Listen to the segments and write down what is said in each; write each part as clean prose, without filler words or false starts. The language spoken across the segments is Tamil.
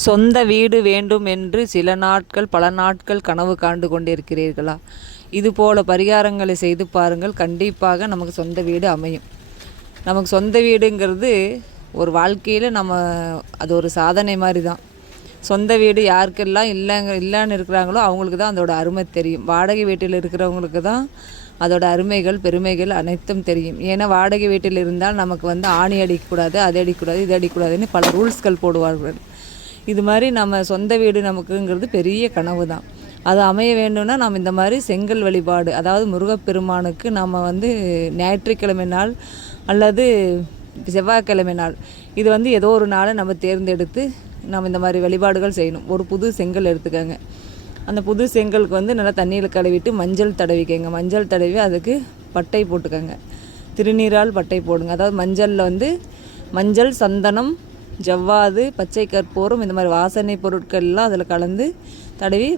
சொந்த வீடு வேண்டும் என்று சில நாட்கள் பல நாட்கள் கனவு காண்டு கொண்டிருக்கிறீர்களா? இதுபோல பரிகாரங்களை செய்து பாருங்கள், கண்டிப்பாக நமக்கு சொந்த வீடு அமையும். நமக்கு சொந்த வீடுங்கிறது ஒரு வாழ்க்கையில் அது ஒரு சாதனை மாதிரி தான். சொந்த வீடு யாருக்கெல்லாம் இல்லைன்னு இருக்கிறாங்களோ அவங்களுக்கு தான் அதோட அருமை தெரியும். வாடகை வீட்டில் இருக்கிறவங்களுக்கு தான் அதோட அருமைகள் பெருமைகள் அனைத்தும் தெரியும். ஏன்னா வாடகை வீட்டில் இருந்தால் நமக்கு ஆணி அடிக்கக்கூடாது, அது அடிக்கக்கூடாது, இது அடிக்கக்கூடாதுன்னு பல ரூல்ஸ்கள் போடுவார்கள். இது மாதிரி நம்ம சொந்த வீடு நமக்குங்கிறது பெரிய கனவு தான். அது அமைய வேண்டும்னா நம்ம இந்த மாதிரி செங்கல் வழிபாடு, அதாவது முருகப்பெருமானுக்கு நம்ம ஞாயிற்றுக்கிழமை நாள் அல்லது செவ்வாய்க்கிழமை நாள், இது ஏதோ ஒரு நாளை நம்ம தேர்ந்தெடுத்து நம்ம இந்த மாதிரி வழிபாடுகள் செய்யணும். ஒரு புது செங்கல் எடுத்துக்கோங்க. அந்த புது செங்கலுக்கு நல்லா தண்ணியில் கழுவிட்டு மஞ்சள் தடவிக்கங்க. மஞ்சள் தடவி அதுக்கு பட்டை போட்டுக்கோங்க. திருநீரால் பட்டை போடுங்க. அதாவது மஞ்சளில் மஞ்சள், சந்தனம், ஜவ்வாது, பச்சை கற்பூரம், இந்த மாதிரி வாசனை பொருட்கள்லாம் அதில் கலந்து தடவி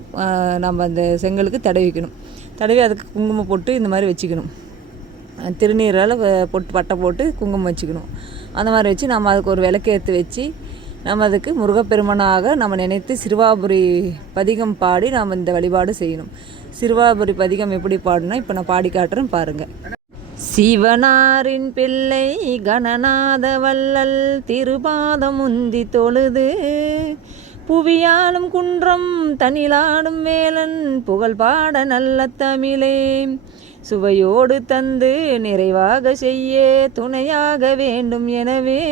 நம்ம அந்த செங்கலுக்கு தடவிக்கணும். தடவி அதுக்கு குங்குமம் போட்டு இந்த மாதிரி வச்சுக்கணும். திருநீரால் பட்டை போட்டு குங்குமம் வச்சுக்கணும். அந்த மாதிரி வச்சு நம்ம அதுக்கு ஒரு விளக்கேற்று வச்சு நம்ம அதுக்கு முருகப்பெருமானாக நம்ம நினைத்து சிறுவாபுரி பதிகம் பாடி நாம் இந்த வழிபாடு செய்யணும். சிறுவாபுரி பதிகம் எப்படி பாடுனா இப்போ நான் பாடி காட்டுறேன் பாருங்கள். சிவனாரின் பிள்ளை கணநாத வள்ளல் திருபாதம் முந்தி தொழுது, புவியாலும் குன்றம் தனிலாடும் வேலன் புகழ் பாட நல்ல தமிழே, சுவையோடு தந்து நிறைவாக செய்ய துணையாக வேண்டும் எனவே,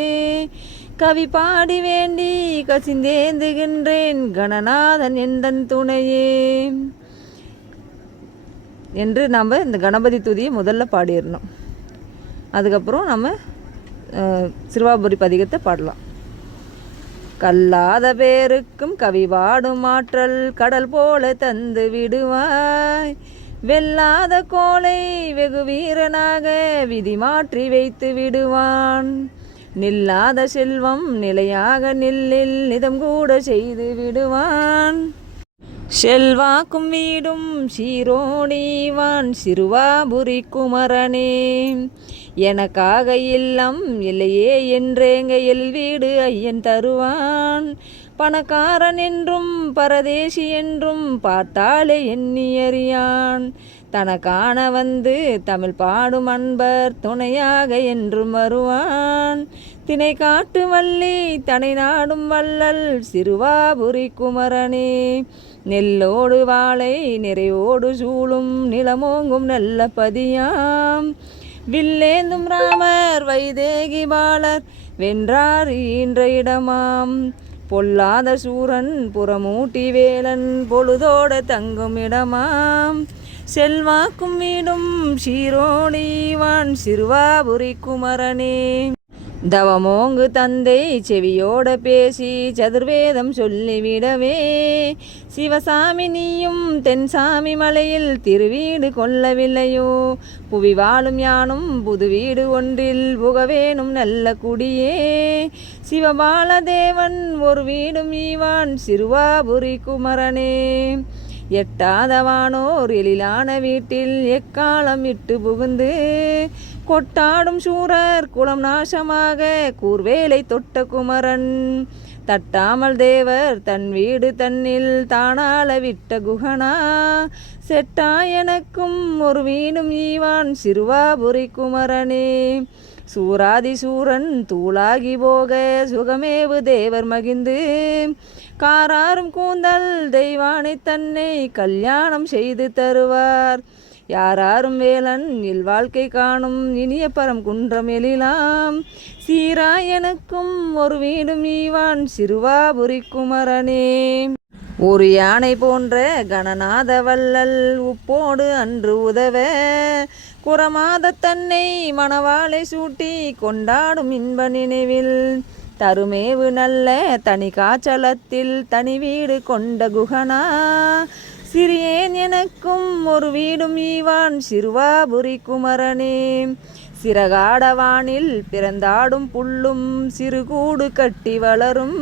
கவி பாடி வேண்டி கசிந்தேந்துகின்றேன் கணநாதன் எந்தன் துணையே என்று நம்ம இந்த கணபதி துதியை முதல்ல பாடிடணும். அதுக்கப்புறம் நம்ம சிறுவாபுரி பதிகத்தை பாடலாம். கல்லாத பேருக்கும் கவி பாடும் ஆற்றல் கடல் போல தந்து விடுவாய், வெல்லாத கோளை வெகு வீரனாக விதி மாற்றி வைத்து விடுவான், நில்லாத செல்வம் நிலையாக நில்லில் நிதம் கூட செய்து விடுவான், செல்வாக்கும் வீடும் சீரோடிவான் சிறுவாபுரி குமரனே, எனக்காக இல்லம் இல்லையே என்றேங்க எல் வீடு ஐயன் தருவான், பணக்காரன் என்றும் பரதேசி என்றும் பார்த்தாலே எண்ணி அறியான், தனக்கான தமிழ் பாடும் அன்பர் துணையாக என்றும் வருவான், தினை காட்டு வள்ளி தனை நாடும் வள்ளல் சிறுவாபுரி குமரனே, நெல்லோடு வாழை நிறையோடு சூழும் நிலமோங்கும் நல்ல பதியாம், வில்லேந்தும் ராமர் வைதேகி பாலர் வென்றார் ஈன்ற இடமாம், பொல்லாத சூரன் புறமூட்டி வேலன் பொழுதோட தங்கும் இடமாம், செல்வாக்கும் வீடும் சீரோடிவான் சிறுவாபுரி குமரனே, தவமோங்கு தந்தை செவியோட பேசி சதுர்வேதம் சொல்லிவிடவே, சிவசாமி நீயும் தென்சாமி மலையில் திருவீடு கொள்ளவில்லையோ, புவி வாழும் யானும் புது வீடு ஒன்றில் புகவேனும் நல்ல குடியே, சிவபாலதேவன் ஒரு வீடும் ஈவான் சிறுவாபுரி குமரனே, எட்டாதவானோர் எழிலான வீட்டில் எக்காலம் இட்டு புகுந்து, கொட்டாடும் சூரர் குலம் நாசமாக கூர்வேலை தொட்ட குமரன், தட்டாமல் தேவர் தன் வீடு தன்னில் தானால விட்ட குகனா, செட்டா எனக்கும் ஒரு வீடும் ஈவான் சிறுவாபுரி குமரனே, சூராதி சூரன் தூளாகி போக சுகமேவு தேவர் மகிழ்ந்து, காராரும் கூந்தல் தெய்வானை தன்னை கல்யாணம் செய்து தருவார், யாராரும் வேலன் இல் வாழ்க்கை காணும் இனிய பரம் குன்றம் எழிலாம், சீராயனுக்கும் ஒரு வீடும் ஈவான் சிறுவாபுரி குமரனே, ஒரு யானை போன்ற கணநாத வள்ளல் உப்போடு அன்று உதவ, குறமாத தன்னை மணவாளை சூட்டி கொண்டாடும் இன்ப நினைவில், தருமேவு நல்ல தனி காச்சலத்தில் தனி வீடு கொண்ட குகனா, சிறியேன் எனக்கும் ஒரு வீடும் ஈவான் சிறுவாபுரி குமரனே, சிறகாடவானில் பிறந்தாடும் புல்லும் சிறுகூடு கட்டி வளரும்,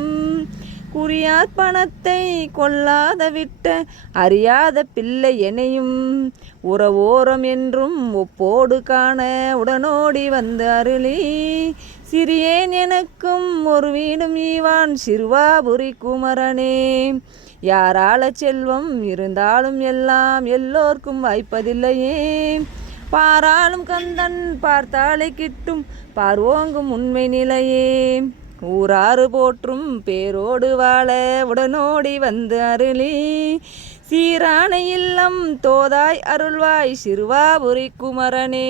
குறியார் பணத்தை கொல்லாத விட்ட அறியாத பிள்ளை எனையும், உறவோரம் என்றும் ஒப்போடு காண உடனோடி வந்து அருளி, சிறியேன் எனக்கும் ஒரு வீடும் ஈவான் சிறுவாபுரி குமரனே. யாரால செல்வம் இருந்தாலும் எல்லாம் எல்லோர்க்கும் வாய்ப்பதில்லையே. பாராளும் கந்தன் பார்த்தாலே கிட்டும் பார்வோங்கும் உண்மை நிலையே. ஊராறு போற்றும் பேரோடு வாழ உடனோடி வந்து அருளி சீரான இல்லம் தோதாய் அருள்வாய் சிறுவாபுரி குமரனே.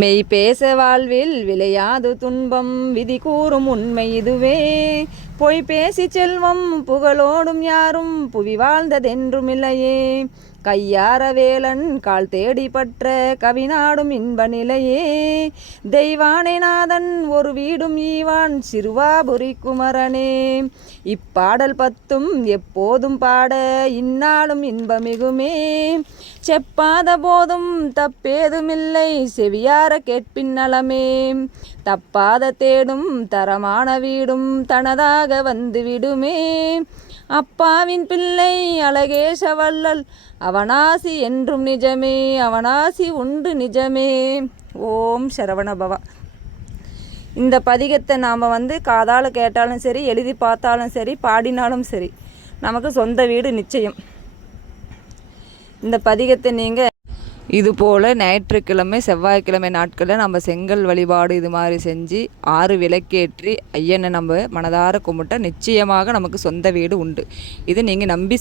மெய் பேச வாழ்வில் விளையாது துன்பம் விதி கூறும் உண்மை இதுவே. பொய் பேசி செல்வம் புகழோடும் யாரும் புவி வாழ்ந்ததென்றுமில்லையே. கையார வேலன் கால் தேடி பற்ற கவிநாடும் இன்ப நிலையே. தெய்வானைநாதன் ஒரு வீடும் ஈவான் சிறுவாபுரி குமரனே. இப்பாடல் 10 எப்போதும் பாட இந்நாளும் இன்பமிகுமே. செப்பாத போதும் தப்பேதுமில்லை செவியார கேட்பின் நலமே. தப்பாத தேடும் தரமான வீடும் தனதாக வந்து விடுமே. அப்பாவின் பிள்ளை அழகேச வள்ளல் அவனாசி என்றும் நிஜமே. அவனாசி உண்டு நிஜமே. ஓம் சரவணபவா. இந்த பதிகத்தை நாம் காதால் கேட்டாலும் சரி, எழுதி பார்த்தாலும் சரி, பாடினாலும் சரி, நமக்கு சொந்த வீடு நிச்சயம். இந்த பதிகத்தை நீங்கள் இதுபோல் ஞாயிற்றுக்கிழமை செவ்வாய்க்கிழமை நாட்களில் நம்ம செங்கல் வழிபாடு இது மாதிரி செஞ்சு 6 விளக்கேற்றி ஐயனை நம்ம மனதார கும்பிட்டா நிச்சயமாக நமக்கு சொந்த வீடு உண்டு. இது நீங்கள் நம்பி